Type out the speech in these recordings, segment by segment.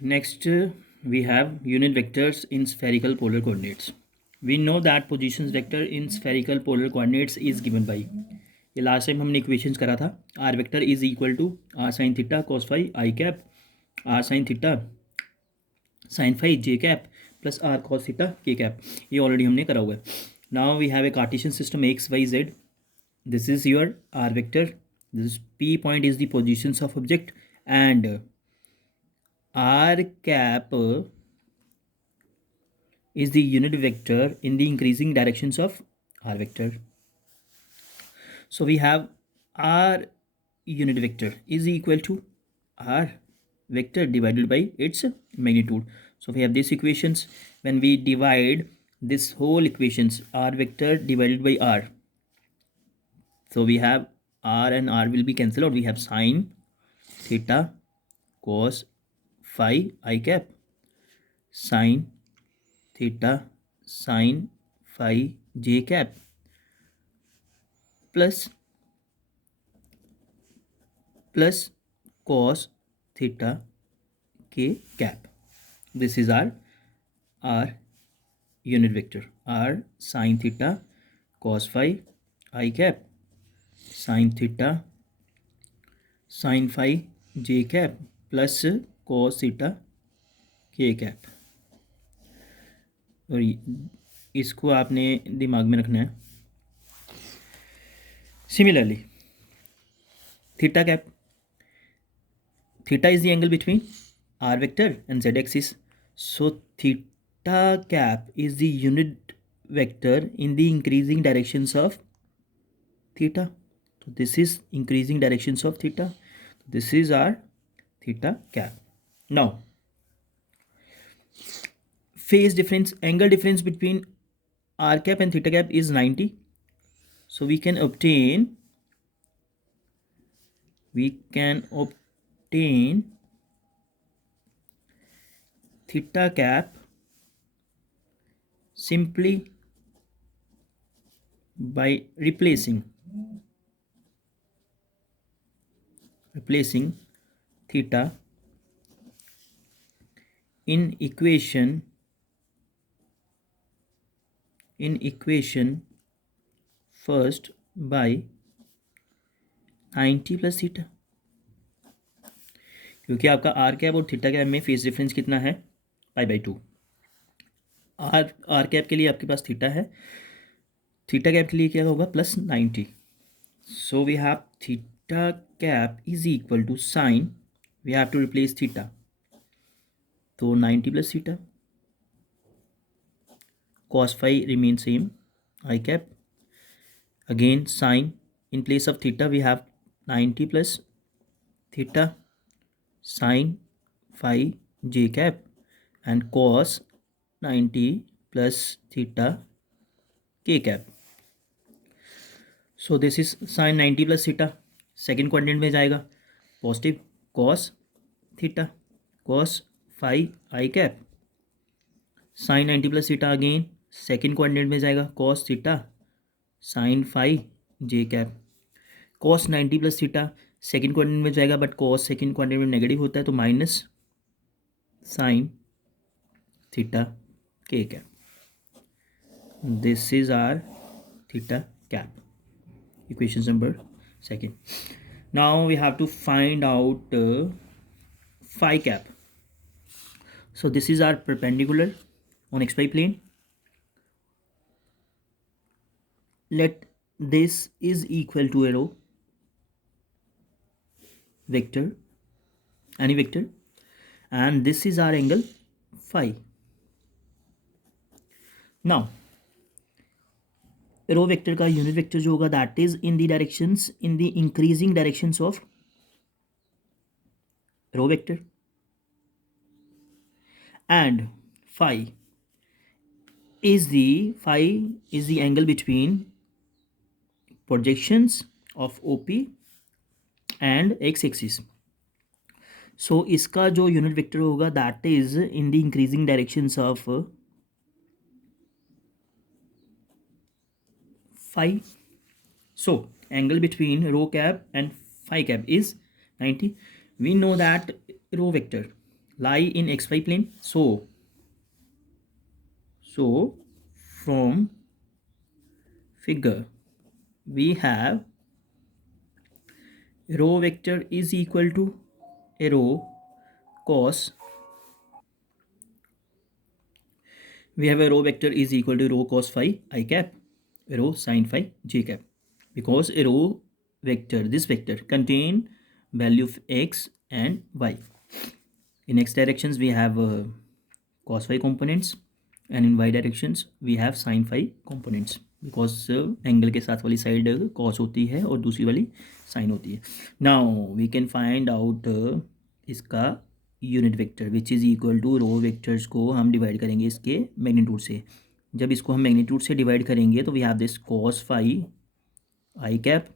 Next, we have unit vectors in spherical polar coordinates. We know that positions vector in spherical polar coordinates is given by, ये last time हमने equations करा था, R vector is equal to R sine theta cos phi I cap, R sine theta sine phi J cap plus R cos theta K cap. ये already हमने करा हुआ है. Now we have a Cartesian system X Y Z. This is your r vector. This p point is the positions of object, and r cap is the unit vector in the increasing directions of r vector. So we have r unit vector is equal to r vector divided by its magnitude. So we have these equations. When we divide this whole equations, r vector divided by r, so we have r and r will be cancelled out. We have sine theta cos phi I cap, sine theta sine phi j cap plus cos theta k cap. This is our unit vector, r sine theta cos phi I cap, sine theta sine phi j cap plus cos theta k cap. और इसको आपने दिमाग में रखना है. Similarly theta cap, theta is the angle between r vector and z axis. So theta cap is the unit vector in the increasing directions of theta. So this is increasing directions of theta. This is our theta cap. Now phase difference, angle difference between r cap and theta cap is 90. So we can obtain theta cap simply by replacing theta in equation first by 90 plus theta. क्योंकि आपका आर कैप और थीटा कैप में phase difference कितना है, π/2. आर कैप के लिए आपके पास थीटा है, थीटा कैप के लिए क्या होगा, plus 90. So we have theta cap is equal to sine, we have to replace theta, तो 90 plus theta, cos phi remain same I cap, again sine, in place of theta we have 90 plus theta sine phi j cap, and cos 90 plus theta k cap. So this is sine 90 plus theta, second quadrant में जाएगा positive cos theta cos phi I cap, sine 90 plus theta again second quadrant में जाएगा cos theta sine phi जे cap, cos 90 plus theta second quadrant में जाएगा, but cos second quadrant में negative होता है, तो minus sine theta K cap. This is R theta cap, equation number second. Now we have to find out phi cap. So this is our perpendicular on xy plane. Let this is equal to a row vector, any vector, and this is our angle phi. Now rho vector का unit vector जो होगा that is in the directions, in the increasing directions of rho vector, and phi is the angle between projections of OP and x axis. सो इसका जो unit vector होगा that is in the increasing directions of phi. So angle between rho cap and phi cap is 90. We know that rho vector lie in xy plane. So from figure we have rho vector is equal to rho cos, we have a rho vector is equal to rho cos phi I cap, rho sin phi j cap, because a rho vector, this vector contain value of x and y. In x directions we have cos phi components and in y directions we have sin phi components, because angle के साथ वाली side cos होती है और दूसरी वाली sin होती है. Now we can find out इसका unit vector which is equal to row vectors को हम डिवाइड करेंगे इसके मैग्नीट्यूड से. जब इसको हम मैग्नीट्यूड से डिवाइड करेंगे तो we have this cos phi I cap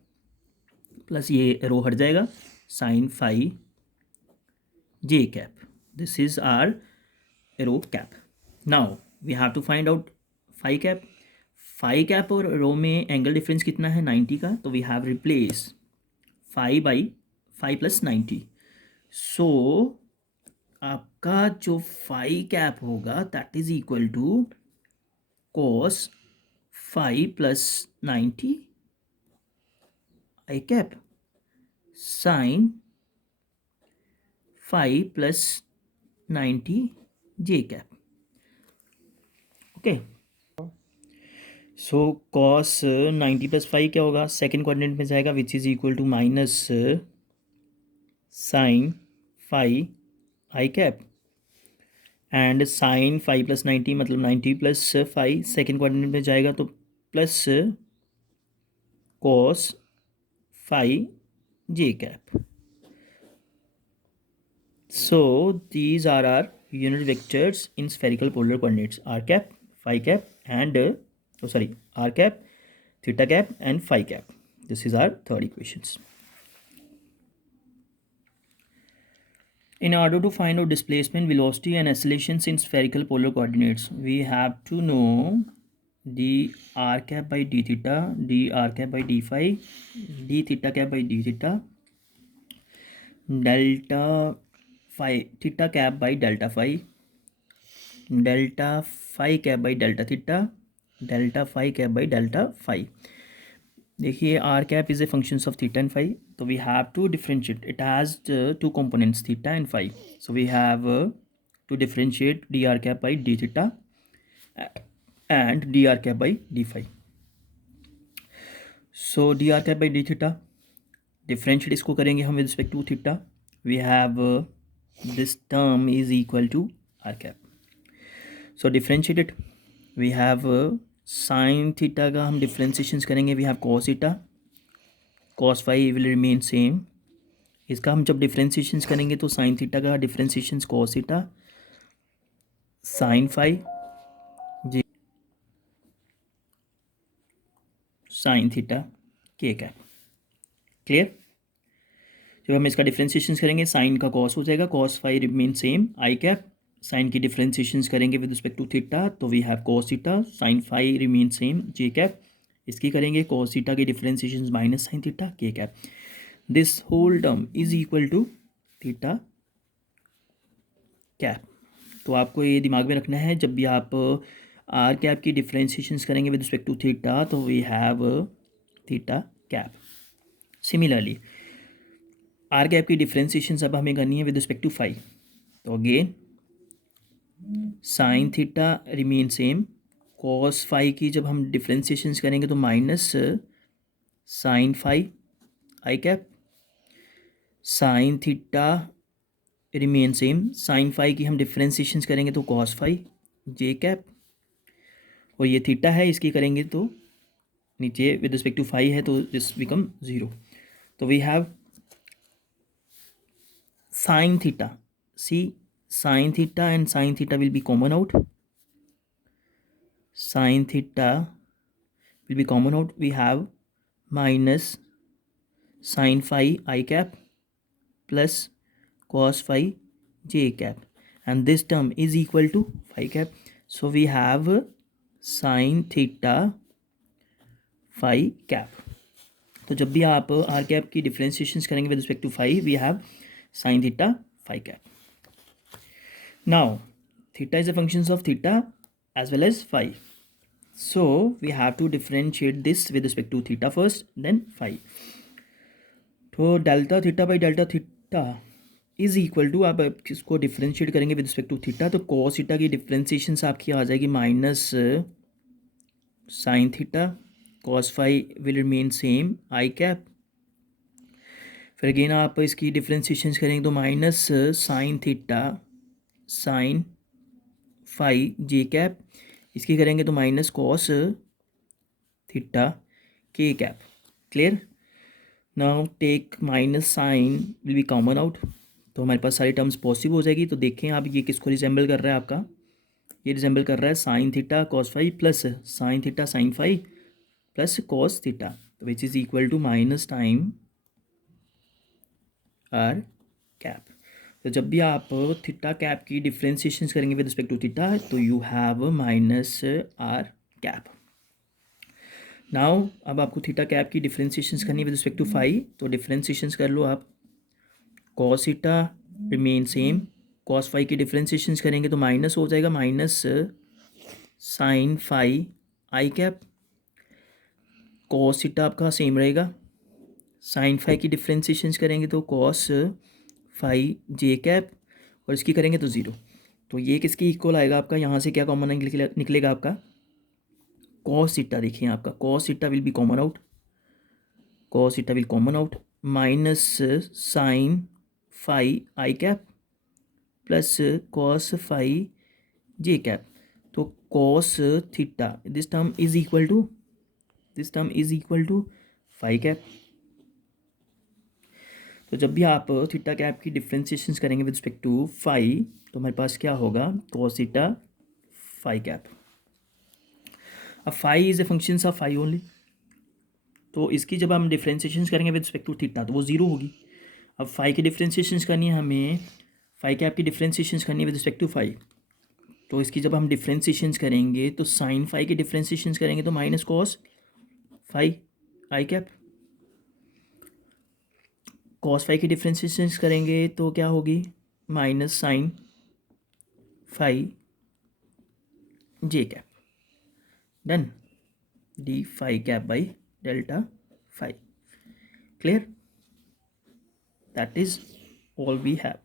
plus ये रो हट जाएगा sin phi j cap. This is our rho cap. Now we have to find out phi cap. phi cap और रो में एंगल डिफरेंस कितना है 90 का, तो we have replace phi by phi plus 90. So आपका जो phi cap होगा that is equal to cos phi plus 90 I cap sin phi plus 90 j cap. Okay, so cos 90 plus phi क्या होगा, second quadrant में जाएगा which is equal to minus sine phi I cap and sine phi plus 90 मतलब 90 plus five, second quadrant में जाएगा तो plus cos phi J cap. So these are our unit vectors in spherical polar coordinates, r cap, phi cap and r cap, theta cap and phi cap. This is our third equations. In order to find out displacement, velocity and accelerations in spherical polar coordinates, we have to know d r cap by d theta, d r cap by d phi, d theta cap by d theta, delta phi theta cap by delta phi, delta phi cap by delta theta, delta phi cap by delta phi. देखिए R cap is a functions of theta and phi, तो we have to differentiate, it has two components theta and phi, so we have to differentiate D R cap by D theta and D R cap by D phi. So D R cap by D theta differentiate इसको करेंगे हम with respect to theta, we have this term is equal to r cap. So differentiate it, we have sin theta का हम differentiations करेंगे, we have cos theta, cos phi will remain same. इसका हम जब differentiations करेंगे तो sin theta का differentiations cos theta, sin phi j sin theta k cap. Clear. जब हम इसका डिफ्रेंशिएशंस करेंगे साइन का कॉस हो जाएगा, cos phi remain same I cap, sine की डिफ्रेंशिएशंस करेंगे विद रिस्पेक्ट टू थीटा तो we have cos theta, sine phi remain same J cap, इसकी करेंगे कॉस थीटा की differentiations minus sine theta K cap. This whole term is equal to theta cap. तो आपको ये दिमाग में रखना है जब भी आप आर कैप की डिफ्रेंशिएशंस करेंगे विद रिस्पेक्ट टू थीटा तो we have theta cap. Similarly R cap की डिफ्रेंशिएशन अब हमें करनी है विद रिस्पेक्ट टू फाई, तो again sine theta remain same, cos phi की जब हम डिफ्रेंशिएशन करेंगे तो माइनस साइन फाई आई cap, sine theta remain same, sine phi की हम डिफ्रेंशिएशन करेंगे तो कॉस फाई जे कैप, और ये थीटा है इसकी करेंगे तो नीचे विद रिस्पेक्ट टू फाई है तो दिस बिकम ज़ीरो. तो we have sin theta, see sin theta and sin theta will be common out, sin theta will be common out, we have minus sin phi I cap plus cos phi j cap and this term is equal to phi cap, so we have sin theta phi cap. तो जब भी आप are cap की differentiations करेंगे with respect to phi we have sine theta phi cap. Now theta is a function of theta as well as phi. So we have to differentiate this with respect to theta first, then phi. तो delta theta by delta theta is equal to, आप इसको differentiate करेंगे with respect to theta, तो cos theta की differentiation आपकी आ जाएगी minus sine theta, cos phi will remain same I cap. फिर अगेन आप इसकी डिफ्रेंशिएशन करेंगे तो minus sine theta sine phi जे कैप, इसकी करेंगे तो minus cos theta K cap. Clear? Now take minus sine will be common out, तो हमारे पास सारी टर्म्स पॉसिबल हो जाएगी। तो देखें आप ये किसको रिजेंबल कर रहा है, आपका ये रिजेंबल कर रहा है sine theta cos phi plus sine theta sine phi plus cos theta, तो which is equal to minus time R cap. तो जब भी आप थीटा कैप की डिफ्रेंशिएशन करेंगे विद रिस्पेक्ट टू थीटा, तो you have minus R cap. Now अब आपको थीटा कैप की डिफ्रेंशिएशन करनी है विद रिस्पेक्ट टू फाई, तो डिफ्रेंशिएशन कर लो आप। Cos theta remain same, cos phi की डिफ्रेंशिएशन करेंगे तो माइनस हो जाएगा माइनस साइन फाई आई कैप, कॉस थीटा आपका सेम रहेगा, साइन फाई की डिफ्रेंशिएशन करेंगे तो कॉस फाई जे कैप, और इसकी करेंगे तो ज़ीरो। तो ये किसकी इक्वल आएगा आपका, यहाँ से क्या कॉमन निकलेगा आपका कॉस थीटा। देखिए आपका cos theta will be common out, cos theta will common out, minus sine phi I cap plus cos phi J cap. तो cos theta this term is equal to phi cap. तो जब भी आप theta cap की differentiation करेंगे with respect to phi, तो हमारे पास क्या होगा कॉस थीटा फाई कैप। अब phi is a function of phi only, तो इसकी जब हम डिफ्रेंशिएशन करेंगे विद रिस्पेक्ट टू थीटा तो वो जीरो होगी। अब फाई की डिफ्रेंशिएशन करनी है हमें, फाई कैप की डिफ्रेंशिएशन करनी है विद रिस्पेक्ट टू फाई, तो इसकी जब हम डिफ्रेंशिएशन करेंगे तो साइन फाई की डिफ्रेंशिएशन करेंगे तो माइनस कॉस फाई आई कैप, कॉस फाई की डिफ्रेंशिएशन करेंगे तो क्या होगी minus sine phi J cap, done, d phi cap by delta phi. Clear? That is all we have,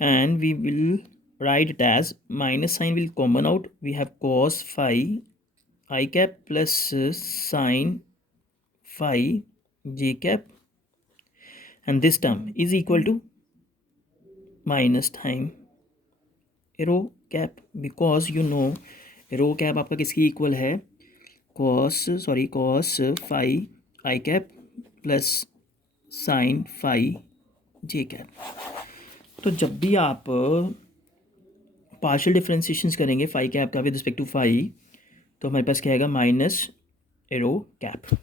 and we will write it as minus sign will common out, we have cos phi I cap plus sin phi j cap, and this term is equal to minus time arrow cap, because you know arrow cap आपका किसकी equal है cos phi I cap plus sin phi j cap। तो जब भी आप partial differentiation करेंगे phi cap का with respect to phi, तो हमारे पास क्या आएगा माइनस एरो कैप।